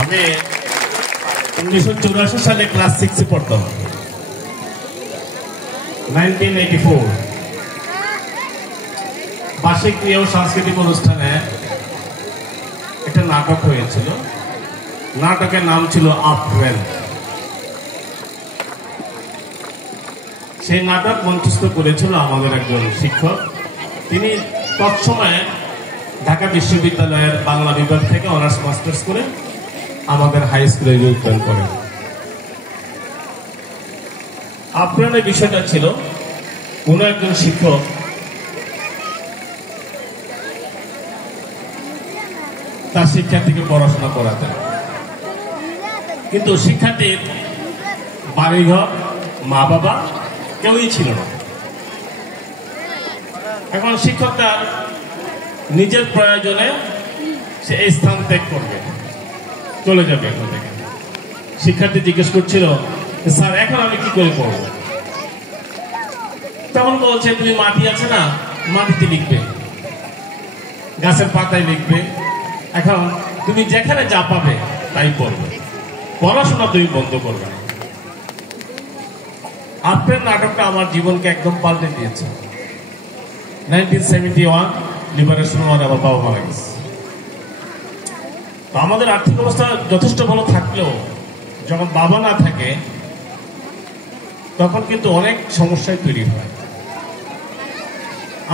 আমি 1984 সালে ক্লাস 6 পড়তাম। 1984 বার্ষিক ক্রিয়া ও সাংস্কৃতিক অনুষ্ঠানে একটা নাটক হয়েছিল। নাটকের নাম ছিল আপ্রেল। সেই নাটক মঞ্চস্থ করেছিল আমাদের একজন শিক্ষক। তিনি তৎসময়ে ঢাকা বিশ্ববিদ্যালয়ের বাংলা বিভাগ থেকে অনার্স মাস্টার্স করে আমাদের হাই স্কুলে যোগদান করেন। আপনার বিষয়টা ছিল কোন একজন শিক্ষক তার শিক্ষার্থীকে পড়াশোনা করাতেন, কিন্তু শিক্ষার্থীর বাড়িঘর, মা বাবা কেউই ছিল না। এখন শিক্ষক তার নিজের প্রয়োজনে সে এই স্থান ত্যাগ করবে, চলে যাবে এখান থেকে। শিক্ষার্থী জিজ্ঞেস করছিল, স্যার এখন আমি কি করে পড়বো? তখন বলছে, তুমি মাটি আছে না, মাটিতে লিখবে, গাছের পাতায় লিখবে। এখন তুমি যেখানে যা পাবে তাই পড়বে, পড়াশোনা তুমি বন্ধ করবে না। আপনার নাটকটা আমার জীবনকে একদম পাল্টে দিয়েছে। 1971 লিবারেশন ওয়ার আমার বাবা মারা গেছে। তো আমাদের আর্থিক অবস্থা যথেষ্ট ভালো থাকলেও যখন বাবা না থাকে তখন কিন্তু অনেক সমস্যায় তৈরি হয়।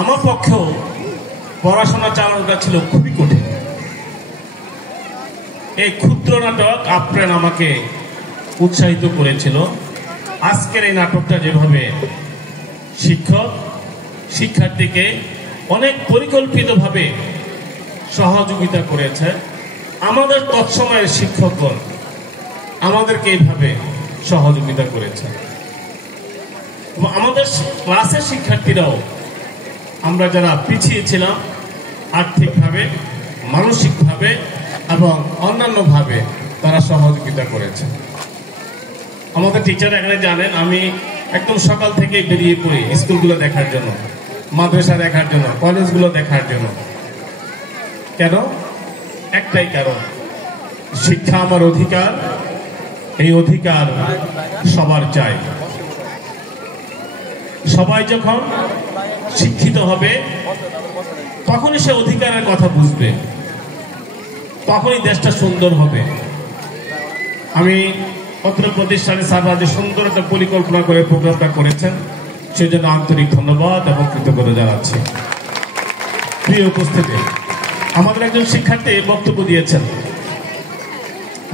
আমার পক্ষেও পড়াশোনা চালানোটা ছিল খুবই কঠিন। এই ক্ষুদ্র নাটক আপ্রেন আমাকে উৎসাহিত করেছিল। আজকের এই নাটকটা যেভাবে শিক্ষক শিক্ষার্থীকে অনেক পরিকল্পিতভাবে সহযোগিতা করেছে, আমাদের তৎসময়ের শিক্ষকগণ আমাদেরকে এইভাবে সহযোগিতা করেছে। আমাদের ক্লাসের শিক্ষার্থীরাও আমরা যারা পিছিয়ে ছিলাম আর্থিকভাবে, মানসিকভাবে এবং অন্যান্যভাবে তারা সহযোগিতা করেছে। আমাদের টিচার এখানে জানেন, আমি একদম সকাল থেকে বেরিয়ে পড়ি স্কুলগুলো দেখার জন্য, মাদ্রাসা দেখার জন্য, কলেজগুলো দেখার জন্য। কেন? একটাই কারণ, শিক্ষা আমার অধিকার, এই অধিকার সবার চাই। সবাই যখন শিক্ষিত হবে তখনই সে অধিকারের কথা বুঝবে, তখনই দেশটা সুন্দর হবে। আমি অত্র প্রতিষ্ঠানে স্যাররা যে সুন্দর একটা পরিকল্পনা করে প্রোগ্রামটা করেছেন সেই জন্য আন্তরিক ধন্যবাদ এবং কৃতজ্ঞতা জানাচ্ছি। প্রিয় উপস্থিতি, আমাদের একজন শিক্ষার্থী বক্তব্য দিয়েছেন।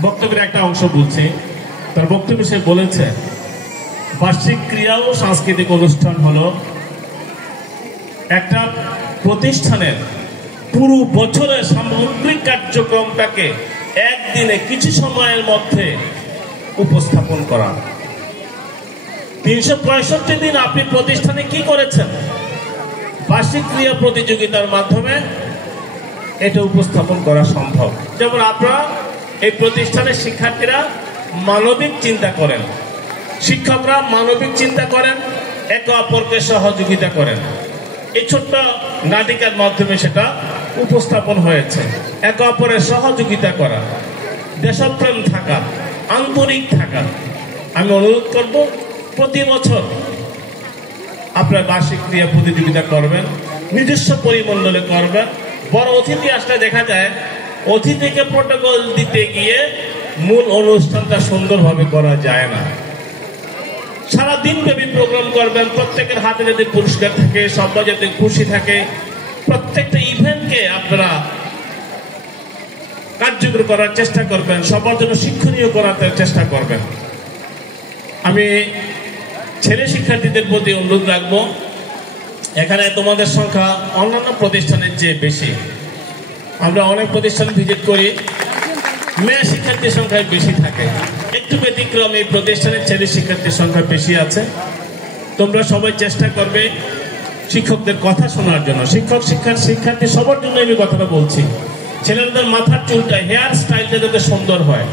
বক্তব্যের একটা অংশ বলছি, তার বক্তব্যে সে বলেছে, বার্ষিক ক্রিয়া ও সাংস্কৃতিক অনুষ্ঠান হলো একটা প্রতিষ্ঠানের পুরো বছরের সামগ্রিক কার্যক্রমটাকে একদিনে কিছু সময়ের মধ্যে উপস্থাপন করা। 365 দিন আপনি প্রতিষ্ঠানে কি করেছেন? বার্ষিক ক্রিয়া প্রতিযোগিতার মাধ্যমে এটা উপস্থাপন করা সম্ভব। যেমন আপনারা এই প্রতিষ্ঠানের শিক্ষার্থীরা মানবিক চিন্তা করেন, শিক্ষকরা মানবিক চিন্তা করেন, একে অপরকে সহযোগিতা করেন। এই ছোট্ট নাটিকার মাধ্যমে সেটা উপস্থাপন হয়েছে। একে অপরের সহযোগিতা করা, দেশপ্রেম থাকা, আন্তরিক থাকা। আমি অনুরোধ করব প্রতি বছর আপনার বার্ষিক ক্রিয়া প্রতিযোগিতা করবেন, নিজস্ব পরিমণ্ডলে করবেন। বড় অতিথি আসলে দেখা যায় অতিথিকে প্রোটোকল দিতে গিয়ে মূল অনুষ্ঠানটা সুন্দরভাবে করা যায় না। সারা দিন ব্যাপী প্রোগ্রাম করবেন, প্রত্যেকের হাতে যাতে পুরস্কার থাকে, সবাই যাতে খুশি থাকে, প্রত্যেকটা ইভেন্টকে আপনারা কার্যকর করার চেষ্টা করবেন, সবার জন্য শিক্ষণীয় করার চেষ্টা করবেন। আমি ছেলে শিক্ষার্থীদের প্রতি অনুরোধ রাখবো, এখানে তোমাদের সংখ্যা অন্যান্য প্রতিষ্ঠানের চেয়ে বেশি। আমরা অনেক প্রতিষ্ঠান ভিজিট করি, মেয়ে শিক্ষার্থীর সংখ্যা বেশি থাকে। একটু ব্যতিক্রম, এই প্রতিষ্ঠানের ছেলে শিক্ষার্থীর সংখ্যা বেশি আছে। তোমরা সবাই চেষ্টা করবে শিক্ষকদের কথা শোনার জন্য। শিক্ষার্থী সবার জন্য আমি কথাটা বলছি। ছেলেদের মাথার চুলটা, হেয়ার স্টাইলটা যাতে সুন্দর হয়,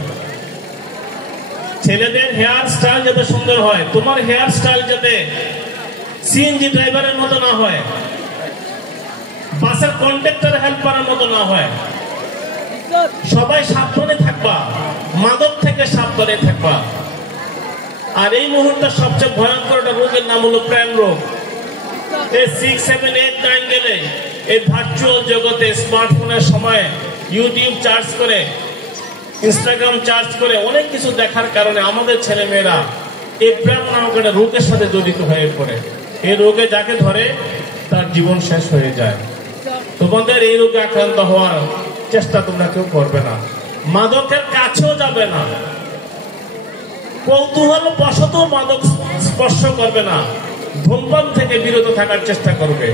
ছেলেদের হেয়ার স্টাইল যাতে সুন্দর হয়। তোমার হেয়ার স্টাইল যাতে সিএনজি ড্রাইভারের মতো না হয়, বাসের কন্ডাক্টর হেল্পারের মতো না হয়। সবাই সাবধানে থাকবা। মাদক থেকে সাবধানে থাকবা। আর এই মুহূর্তে সবচেয়ে ভয়ঙ্কর একটা রোগের নাম হলো প্রেম রোগ। এই 6, 7, 8, 9 গেলে এই ভার্চুয়াল জগতে স্মার্টফোনের সময় ইউটিউব চার্জ করে, ইনস্টাগ্রাম চার্জ করে অনেক কিছু দেখার কারণে আমাদের ছেলে মেয়েরা এই প্রেম নামক একটা রোগের সাথে জড়িত হয়ে পড়ে। এই রোগে যাকে ধরে তার জীবন শেষ হয়ে যায়। তোমাদের এই রোগে আক্রান্ত হওয়ার চেষ্টা তোমরা কেউ করবে না, মাদকের কাছেও যাবে না, কৌতূহল বশত মাদক স্পর্শ করবে না, ধূমপান থেকে বিরত থাকার চেষ্টা করবে।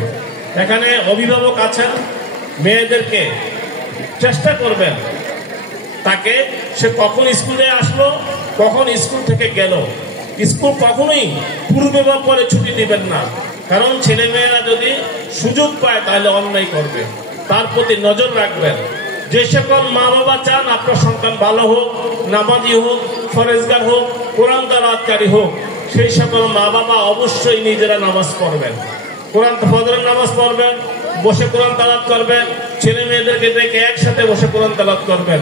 এখানে অভিভাবক আছেন, মেয়েদেরকে চেষ্টা করবেন তাকে সে কখন স্কুলে আসলো, কখন স্কুল থেকে গেল। স্কুল কখনোই পূর্বে বা পরে ছুটি দিবেন না, কারণ ছেলে মেয়েরা যদি সুযোগ পায় তাহলে অন্যায় করবে। তার প্রতি নজর রাখবেন। যে সকল মা বাবা চান আপনার সন্তান ভালো হোক, নামাজি হোক, ফরেজগার হোক, কোরআন তেলাওয়াতকারী হোক, সেই সকল মা বাবা অবশ্যই নিজেরা নামাজ পড়বেন, কোরআন ফজরের নামাজ পড়বেন, বসে কোরআন তেলাওয়াত করবেন। ছেলে মেয়েদেরকে দেখে একসাথে বসে কোরআন তেলাওয়াত করবেন,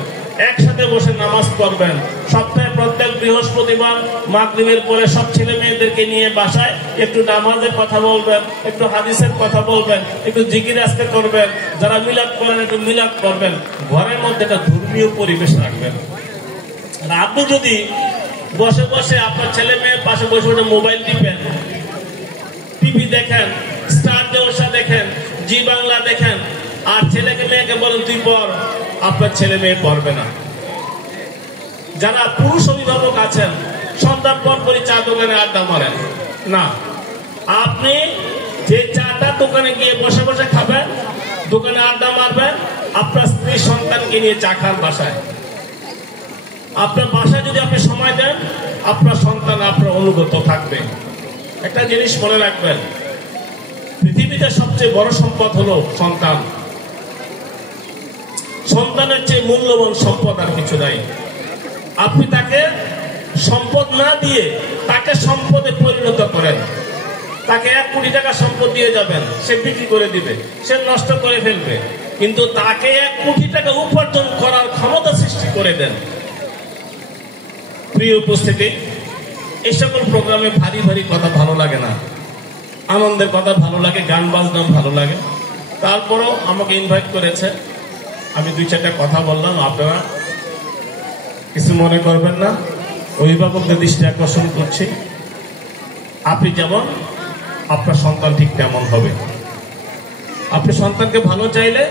একসাথে বসে নামাজ পড়বেন। সপ্তাহে প্রত্যেক বৃহস্পতিবার মাগরিবের পরে সব ছেলে মেয়েদেরকে নিয়ে বাসায় একটু নামাজের কথা বলবেন, একটু হাদিসের কথা বলবেন, একটু জিকির আজকে করবেন। যারা মিলাদ করেন একটু মিলাদ করবেন। ঘরের মধ্যে একটা ধর্মীয় পরিবেশ রাখবেন। আর আপনি যদি বসে বসে আপনার ছেলে মেয়ের পাশে বসে বসে মোবাইল টিপেন, টিভি দেখেন, স্টার জলসা দেখেন, জি বাংলা দেখেন, আর ছেলেকে মেয়েকে বলেন তুই পড়, আপনার ছেলে মেয়ে পড়বে না। যারা পুরুষ অভিভাবক আছেন, সন্ধ্যার পর করে চা দোকানে আড্ডা মারেন না। আপনি যে চাটা দোকানে গিয়ে বসে বসে খাবেন, দোকানে আড্ডা মারবেন, আপনার স্ত্রী সন্তানকে নিয়ে চা খান বাসায়। আপনার বাসায় যদি আপনি সময় দেন, আপনার সন্তান আপনার অনুগত থাকবে। একটা জিনিস মনে রাখবেন, পৃথিবীতে সবচেয়ে বড় সম্পদ হলো সন্তান। সন্তানের চেয়ে মূল্যবান সম্পদ আর কিছু নাই। আপনি তাকে সম্পদ না দিয়ে তাকে সম্পদে পরিণত করেন। তাকে 1 কোটি টাকা সম্পদ দিয়ে যাবেন, সে বিক্রি করে দিবে, সে নষ্ট করে ফেলবে, কিন্তু তাকে 1 কোটি টাকা উপার্জন করার ক্ষমতা সৃষ্টি করে দেন। প্রিয় উপস্থিতি, এই সকল প্রোগ্রামে ভারী ভারী কথা ভালো লাগে না, আনন্দের কথা ভালো লাগে, গান বাজনা ভালো লাগে। তারপরও আমাকে ইনভাইট করেছে, আমি 2-4টা কথা বললাম, আপনারা কিছু মনে করবেন না। অভিভাবকদের দৃষ্টি আকর্ষণ করছি, আপনি যেমন আপনার সন্তান ঠিক তেমন হবে। আপনি সন্তানকে ভালো চাইলে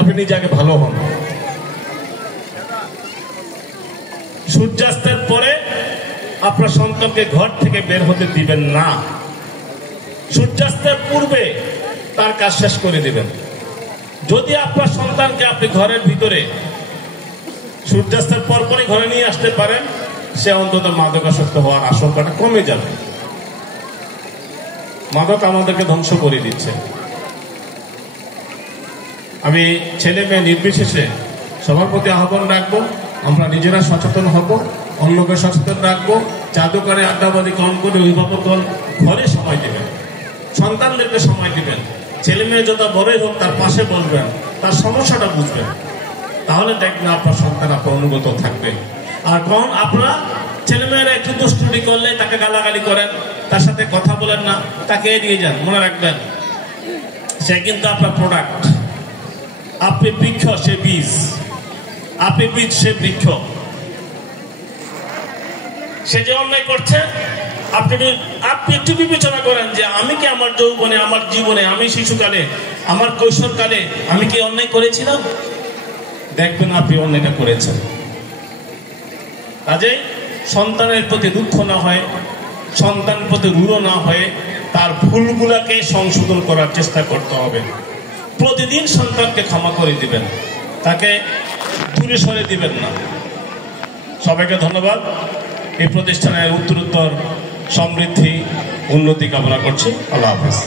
আপনি নিজেকে ভালো হন। সূর্যাস্তের পরে আপনার সন্তানকে ঘর থেকে বের হতে দিবেন না। সূর্যাস্তের পূর্বে তার কাজ শেষ করে দিবেন। যদি আপনার সন্তানকে আপনি ঘরের ভিতরে সূর্যাস্তের পরপরই ঘরে নিয়ে আসতে পারেন, সে অন্তত মাদকাসক্ত হওয়ার আশঙ্কাটা কমে যাবে। মাদক আমাদেরকে ধ্বংস করে দিচ্ছে। আমি ছেলে মেয়ে নির্বিশেষে সবার প্রতি আহ্বান রাখবো, আমরা নিজেরা সচেতন হব, অন্যকে সচেতন রাখবো। চা দোকানে আড্ডাবাজি কম করে অভিভাবকগণ ঘরে সময় দেবেন, সন্তানদেরকে সময় দিবেন। ছেলে মেয়ে যত বড়ই হোক তার পাশে বসবেন, তার সমস্যাটা বুঝবেন, তাহলে দেখবেন আপনার সন্তান আপনার অনুগত থাকবে। আর কখন আপনারা ছেলেমেয়েরা একটু দুষ্টুটি করলে তাকে গালাগালি করেন, তার সাথে কথা বলেন না, তাকে এড়িয়ে যান। মনে রাখবেন, সে কিন্তু আপনার প্রোডাক্ট। আপনি বৃক্ষ, সে বীজ। আপনি বীজ, সে বৃক্ষ। সে যে অন্যায় করছে, আপনি একটু বিবেচনা করেন যে আমি কি আমার যৌবনে, আমার জীবনে, আমি শিশুকালে, আমার কৈশোরকালে আমি কি অন্যায় করেছিলাম? দেখবেন আপনি অন্যায়টা করেছেন। কাজেই সন্তানের প্রতি দুঃখ না হয়, সন্তানের প্রতি রূঢ় না হয়ে তার ভুলগুলাকে সংশোধন করার চেষ্টা করতে হবে। প্রতিদিন সন্তানকে ক্ষমা করে দিবেন, তাকে দূরে সরে দিবেন না। সবাইকে ধন্যবাদ। এই প্রতিষ্ঠানের উত্তরোত্তর সমৃদ্ধি, উন্নতি কামনা করছি। আল্লাহ হাফেজ।